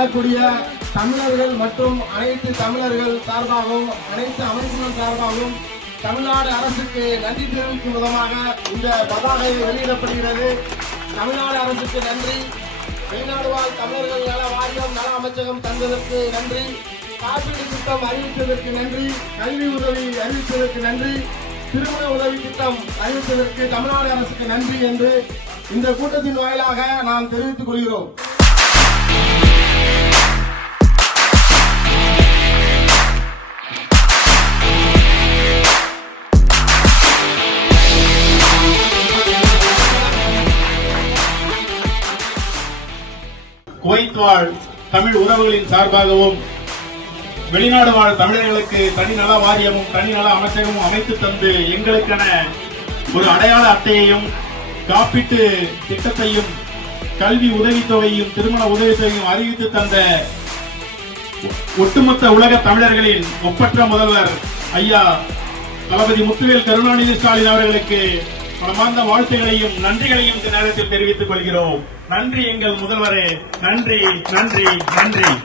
வாழக்கூடிய தமிழர்கள் மற்றும் அனைத்து தமிழர்கள் சார்பாகவும் அனைத்து அமைப்புகள் சார்பாகவும் தமிழ்நாடு அரசுக்கு நன்றி தெரிவிக்கும் விதமாக இந்த பதாகை வெளியிடப்படுகிறது. தமிழ்நாடு அரசுக்கு நன்றி. வெளிநாடு வாழ் தமிழர்கள் நல வாரியம் நல அமைச்சகம் தந்ததற்கு நன்றி. காப்பீடு திட்டம் அறிவித்ததற்கு நன்றி. கல்வி உதவி அறிவித்ததற்கு நன்றி. திருமண உதவி திட்டம் அறிவித்ததற்கு தமிழ்நாடு அரசுக்கு நன்றி என்று இந்த கூட்டத்தின் வாயிலாக நாம் தெரிவித்துக் கொள்கிறோம். குவைத் வாழ் தமிழ் உறவுகளின் சார்பாகவும் வெளிநாடு வாழ் தமிழர்களுக்கு தனி நல வாரியமும் தனி நல அமைச்சகமும் அமைத்து தந்து எங்களுக்கென ஒரு அடையாள அட்டையையும் காப்பீட்டு திட்டத்தையும் கல்வி உதவித்தொகையும் திருமண உதவித்தொகையும் அறிவித்து தந்த ஒட்டுமொத்த உலக தமிழர்களின் ஒப்பற்ற முதல்வர் ஐயா தளபதி முத்துவேல் கருணாநிதி ஸ்டாலின் அவர்களுக்கு மனமார்ந்த வாழ்த்துகளையும் நன்றிகளையும் இந்த நேரத்தில் தெரிவித்துக் கொள்கிறோம். நன்றி எங்கள் முதல்வரே. நன்றி நன்றி நன்றி.